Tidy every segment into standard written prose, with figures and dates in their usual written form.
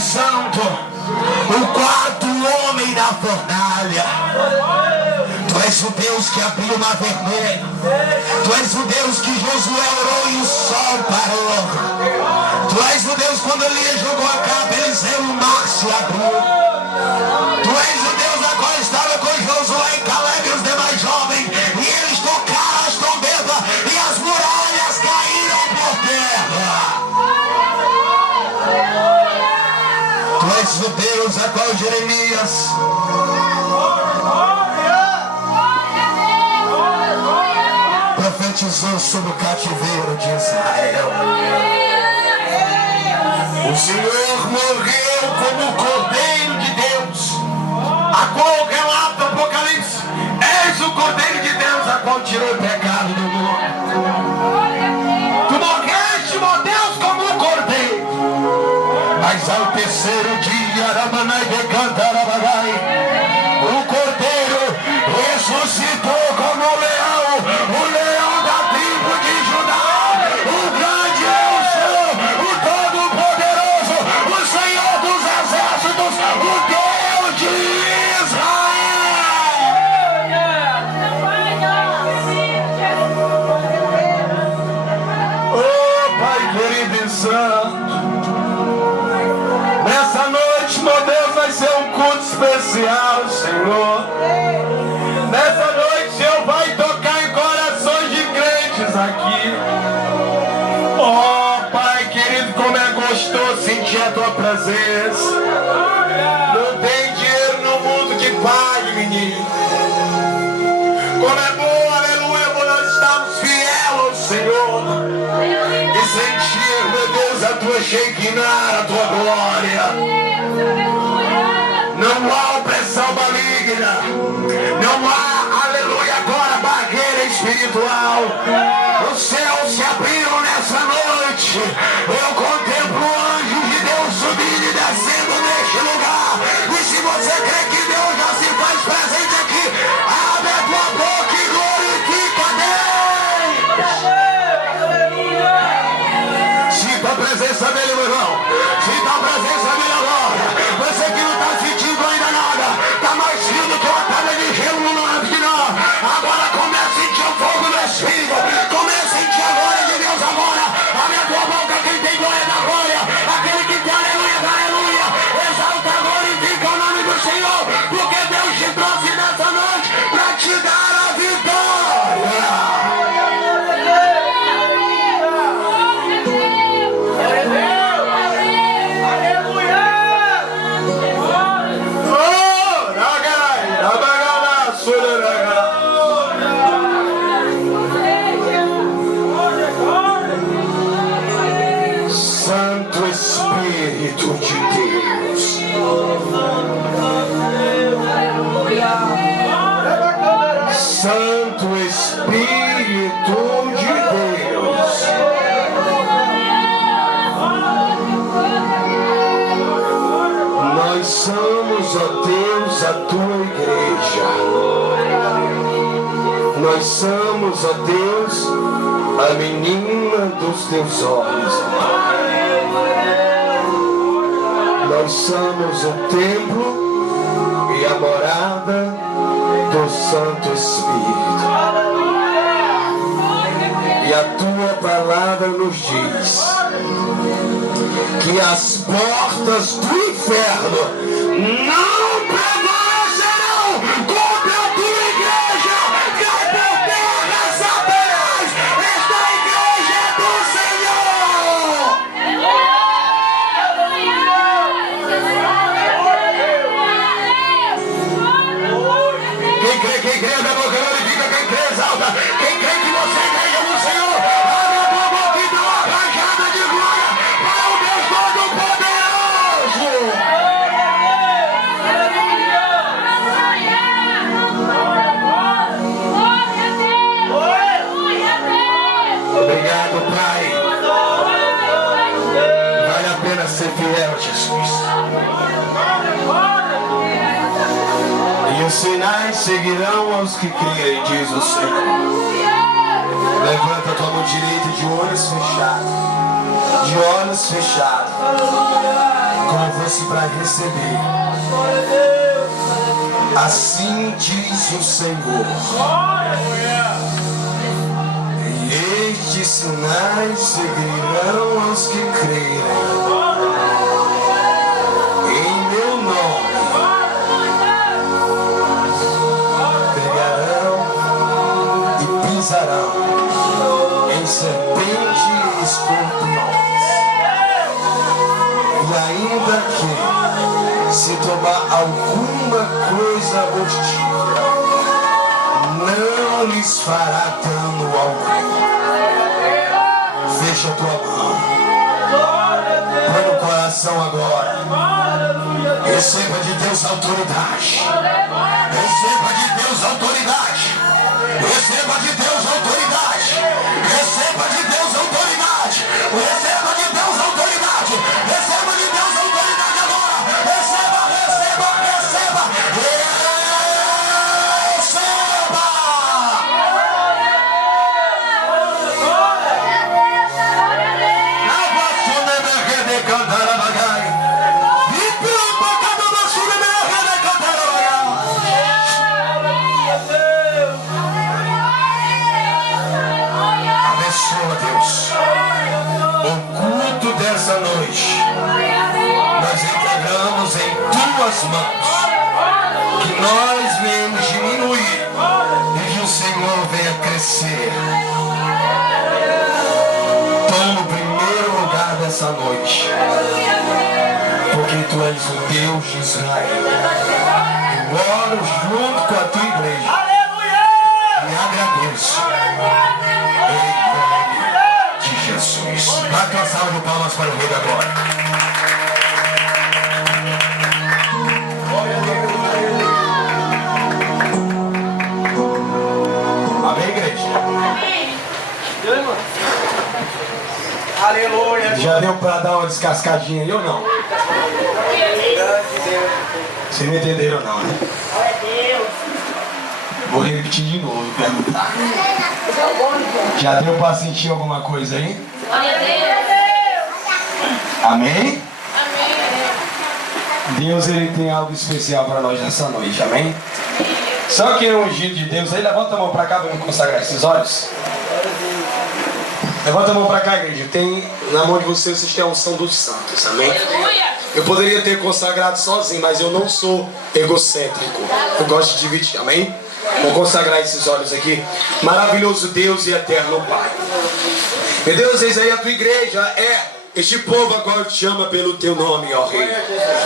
Santo, o quarto homem na fornalha. Tu és o Deus que abriu o mar vermelho. Tu és o Deus que Josué orou e o sol parou. Tu és o Deus quando Elias jogou a capa, Eliseu, o mar se abriu. Tu és o Deus a qual estava com Josué e Caleb e os demais jovens, e eles tocaram as trombetas e as muralhas caíram por terra. Tu és o Deus a qual Jeremias profetizou sobre o cativeiro de Israel. O Senhor morreu como o Cordeiro de Deus, a qual relata o Apocalipse: és o Cordeiro de Deus, a qual tirou o pecado do mundo. Tu morreste, ó Deus, como um cordeiro, mas ao terceiro dia, Aramanai de Cantarabagai, o Cordeiro ressuscitou como o leão da tribo de Judá. O grande eu sou, o Todo-Poderoso, o Senhor dos Exércitos, o Deus de Israel. Oh, Pai querido e santo, nessa noite, meu Deus, vai ser um culto especial, Senhor. Nessa noite, o Senhor vai tocar em corações de crentes aqui. Oh, Pai querido, como é gostoso sentir a Tua presença. Não tem dinheiro no mundo que pague, menino. Como é bom, aleluia, por nós estarmos fiéis ao Senhor e sentir, meu Deus, a Tua Shekinah, a Tua glória. Não há opressão maligna, não há, aleluia, agora barreira espiritual. Os céus se abriram nessa noite. Eu contemplo anjos de Deus subindo e descendo neste lugar. E se você crê que Deus já se faz presente aqui, abre a tua boca e glorifica Deus. Sinta a presença dele, meu irmão. Sinta a presença dele agora. Você que não está sentindo ainda nada, está mais frio do que uma tábua de gelo no âmbito, não. Agora comece a sentir o fogo do Espírito. Comece a sentir a glória de Deus agora. Abre a tua boca, quem tem glória da glória. Aquele que tem aleluia da aleluia. Exalta, glorifica o nome do Senhor, porque Deus te trouxe nessa noite para te dar a vitória. Santo Espírito de Deus, Santo Espírito de Deus, nós somos, ó Deus, a tua igreja. Nós somos, ó Deus, a menina dos teus olhos. Nós somos o templo e a morada do Santo Espírito. E a tua palavra nos diz que as portas do inferno não prevalecerão contra a tua igreja. Cai por terra, Satanás! Esta igreja é do Senhor! Quem crê, minha boca glorifica, quem crê, exalta. Quem crê que você é igreja do Senhor, abre a tua boca e dá uma rajada de glória para o Deus Todo-Poderoso. Obrigado, Pai. Vale a pena ser fiel, Jesus. E os sinais seguirão aos que crerem, diz o Senhor. Levanta a tua mão direita de olhos fechados. De olhos fechados. Como prepare-se para receber. Assim diz o Senhor. E estes sinais seguirão aos que crerem. Em meu nome pegarão e pisarão em serpente e escorpiões. E ainda que se tomar alguma coisa hostil, não lhes fará dano algum. Fecha a tua mão. Põe no coração agora. Receba de Deus autoridade. Receba de Deus autoridade. Receba de Deus autoridade. Receba de Deus autoridade. Receba de Deus autoridade. Receba de Deus autoridade agora. Receba, receba, receba. Receba. Na vassoura de cantar a bagai. E pelo pecado da vassoura de cantar a bagai. Abençoa, Deus, o culto dessa noite. Nós entregamos em tuas mãos. Que nós venhamos diminuir e que o Senhor venha crescer. Toma o primeiro lugar dessa noite, porque tu és o Deus de Israel. Eu oro junto com a tua igreja e agradeço em nome de Jesus. Bate uma salva de palmas para o rei agora. Amém, igreja? Aleluia. Já deu para dar uma descascadinha aí ou não? Vocês não entenderam não, né? Vou repetir de novo e perguntar. Já deu para sentir alguma coisa aí? Amém? Deus, ele tem algo especial para nós nessa noite, amém? Só que é ungido de Deus. Aí levanta a mão para cá, vamos consagrar esses olhos. Levanta a mão para cá, igreja. Tem na mão de vocês têm a unção dos santos, amém? Eu poderia ter consagrado sozinho, mas eu não sou egocêntrico. Eu gosto de dividir, amém? Vou consagrar esses olhos aqui. Maravilhoso Deus e eterno Pai. Meu Deus, eis aí a tua igreja é este povo agora te chama pelo teu nome, ó Rei.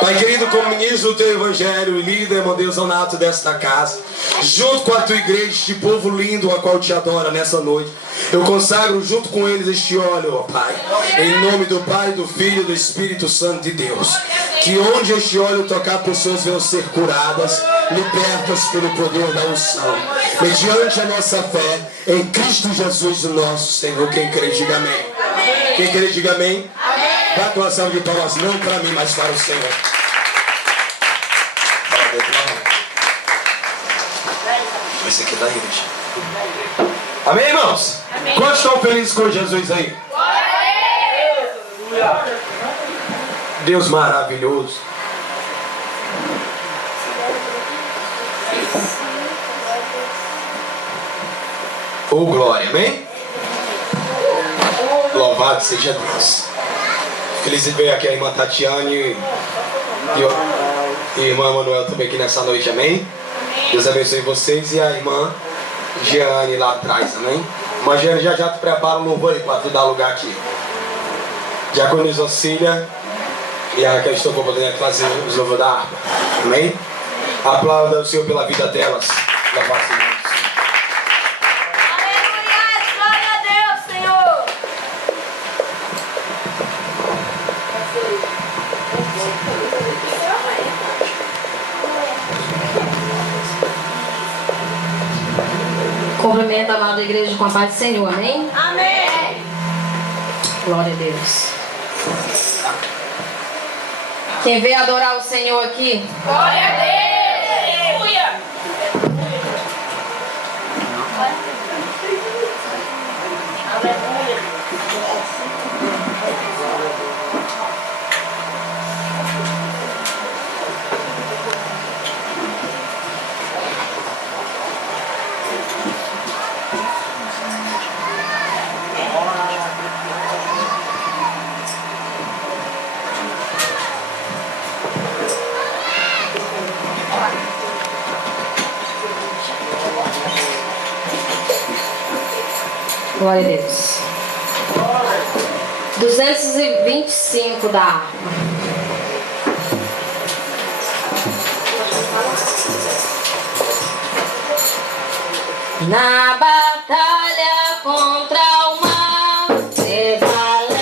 Pai querido, como ministro do teu evangelho e líder, meu Deus, nato desta casa, junto com a tua igreja, este povo lindo a qual te adora nessa noite, eu consagro junto com eles este óleo, ó Pai, em nome do Pai, do Filho e do Espírito Santo de Deus. Que onde este óleo tocar, pessoas venham ser curadas, libertas pelo poder da unção, mediante a nossa fé em Cristo Jesus, o nosso Senhor. Quem crê, diga amém. Quem crê, diga amém. Bate uma salva de palmas, não para mim, mas para o Senhor. Esse aqui é da igreja. Amém, irmãos? Amém. Quantos estão felizes com Jesus aí? Deus maravilhoso. Oh, glória, amém? Louvado seja Deus. Feliz de ver aqui a irmã Tatiane e a irmã Manuel também aqui nessa noite, amém? Deus abençoe vocês e a irmã Jeane lá atrás, amém? Irmã Jeane, já te prepara um louvor aí para tu dar lugar aqui. Diaconisa Auxília e a Raquel estão para poder fazer os louvores da harpa, amém? Aplauda o Senhor pela vida delas. Louvado seja Deus. Cumprimento a amada igreja com a paz do Senhor, amém? Amém. Glória a Deus. Quem veio adorar o Senhor aqui? Glória a Deus. Aleluia. Glória a Deus. 225 da harpa. Na batalha contra o mal, ser valente,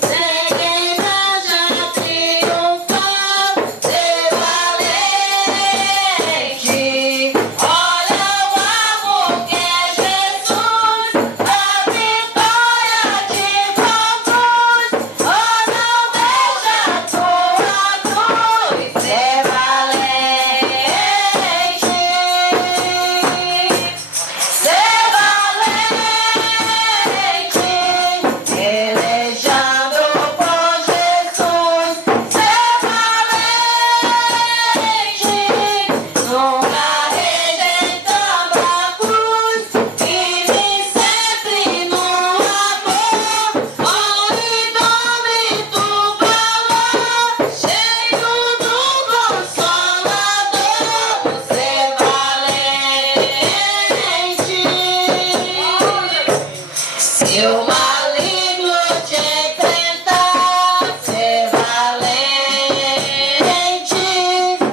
sem guerra já triunfar, ser valente. Olha o amor que é Jesus, a vitória te conduz. Oh, não deixa a tua cruz, ser valente. Ser valente, pelejando por Jesus. Ser valente, nunca rejeitando a cruz. Vive sempre no amor, com indômito valor, cheio do Consolador. Ser valente, se o maligno te enfrentar, ser valente,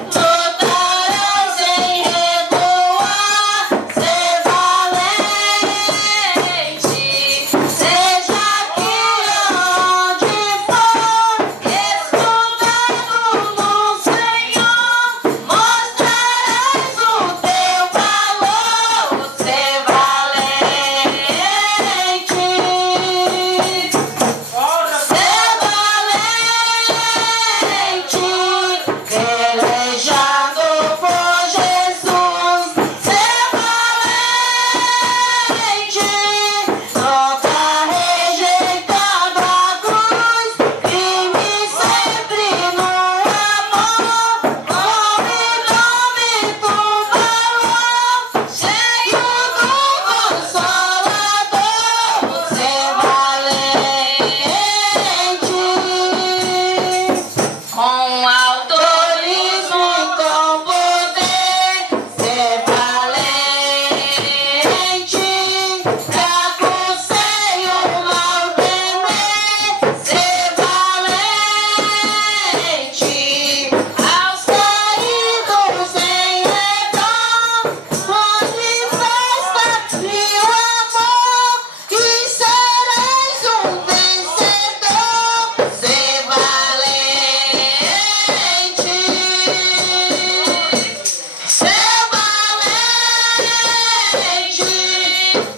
lutarás sem recuar, ser valente, seja aqui onde for, estudando no Senhor, mostrarás o teu valor, ser valente. Ser valente, pelejando por Jesus. Ser valente, nunca rejeitando a cruz. Firme sempre no amor, com indômito valor, cheio do Consolador. Ser valente, com autorismo e com poder. Ser valente, pra conselho mal temer. Ser valente, aos caídos em redor, manifesta-lhe o amor e serás um vencedor. Ser valente, ser valente,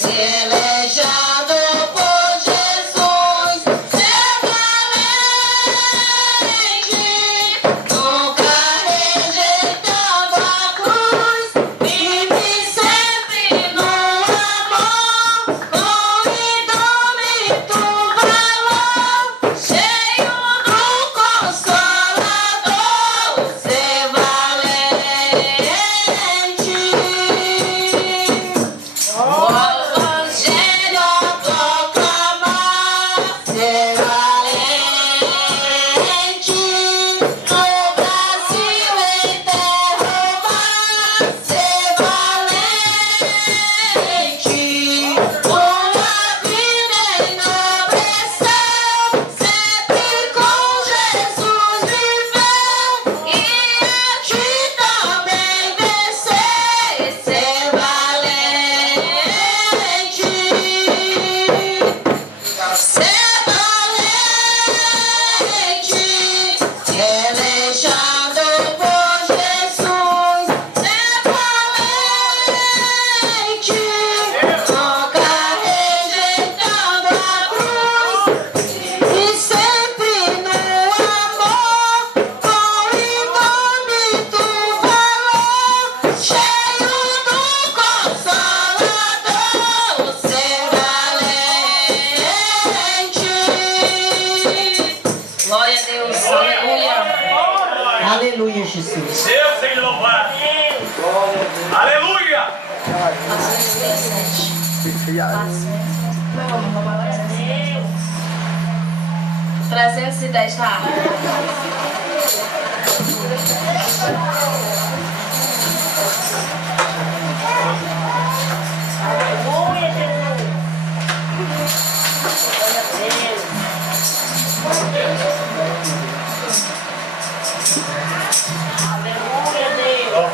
pelejando por Jesus. Ser valente, nunca rejeitando a cruz. Vive sempre no amor, com indômito valor, cheio do Consolador. Ser valente, o Evangelho a proclamar. Ser valente, no Brasil interromar. Ser valente, com a vida enobreceu, sempre com Jesus viver e a ti também vencer. Ser valente, ser valente, pelejando por Jesus. Ser valente, nunca rejeitando a cruz. E sempre no amor, com indômito valor, cheio do Consolador. Ser valente. Glória a Deus, aleluia. Aleluia, Jesus. Deus seja louvado. Aleluia. 310 tá?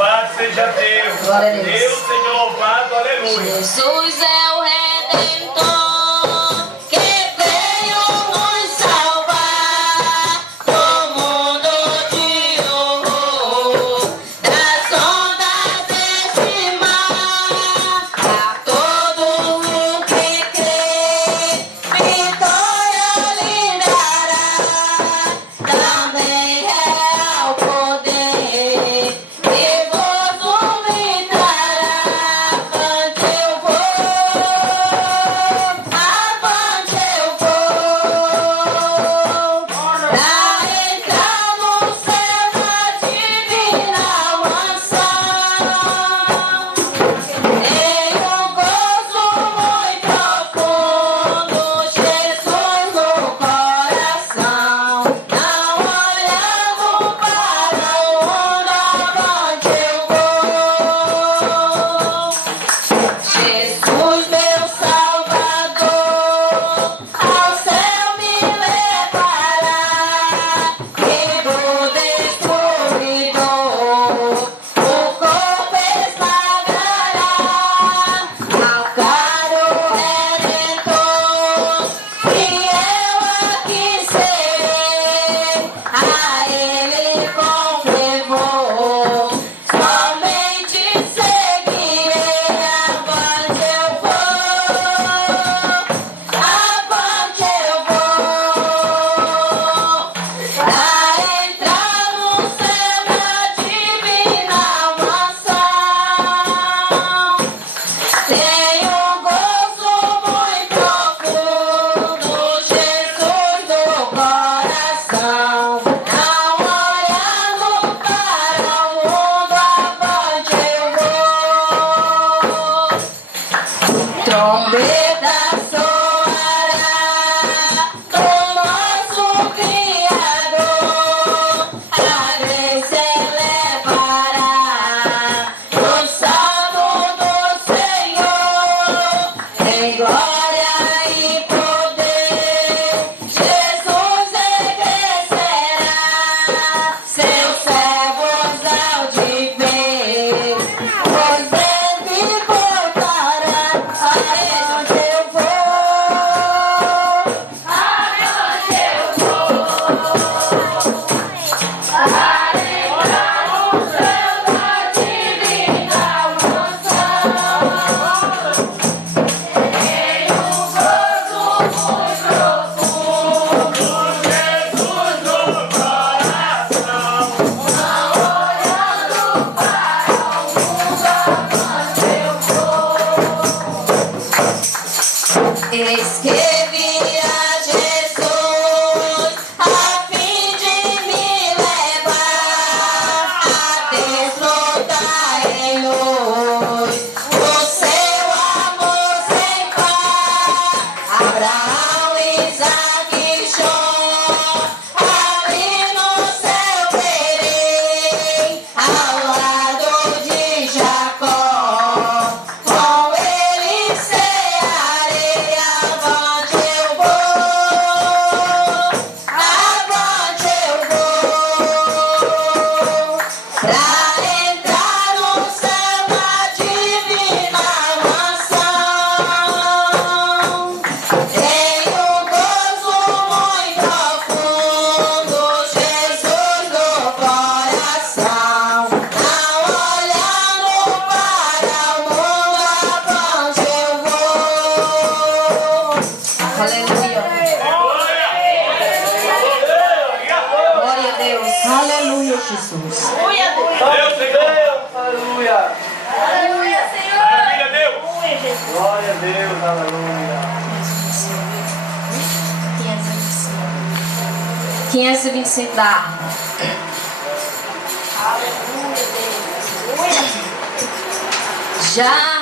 Louvado seja Deus. Glória a Deus. Deus seja louvado, aleluia. Jesus é o Redentor que veio nos salvar do mundo de horror, das ondas deste mar. A todo o que crê, vitória lhe dará. Também é o poder que vos me trará. Avante eu vou, pra entrar no céu da divina mansão. Tenho gozo muito profundo, Jesus no coração. Não olhando para o mundo, avante eu vou. Jesus, meu Salvador, ao céu me levará. Livro destruidor, o corpo esmagará. Ao caro Redentor, fiel aqui serei. A Ele com fervor, somente seguirei. Avante eu vou, pra entrar no céu da divina mansão. Tenho gozo muito profundo, Jesus no coração. Não olhando para o mundo, avante eu vou. Trombeta soará do nosso Criador, a graça elevará no salmo do Senhor. Em glória e poder, Jesus crescerá. Seus servos hão de ver, pois dele portará. Aonde eu vou, para entrar no céu da divina mansão. Tenho gozo muito profundo, Jesus no coração. Não olhando para o mundo, avante eu vou. Escrevi a Jesus a fim de me levar a desfrutar em luz o seu amor sem par. Abraão, Isaac e Jó, ali no céu verei, ao lado de Jacó, com ele cearei. Avante eu vou, pra entrar no céu da divina mansão. Tenho gozo muito profundo, Jesus no coração. Não olhando para o mundo, avante eu vou. Aleluia. Glória a Deus. Aleluia, Jesus. Deus, Senhor. Aleluia. Maravilha, Deus. Glória a Deus, aleluia. 525 da harpa. Já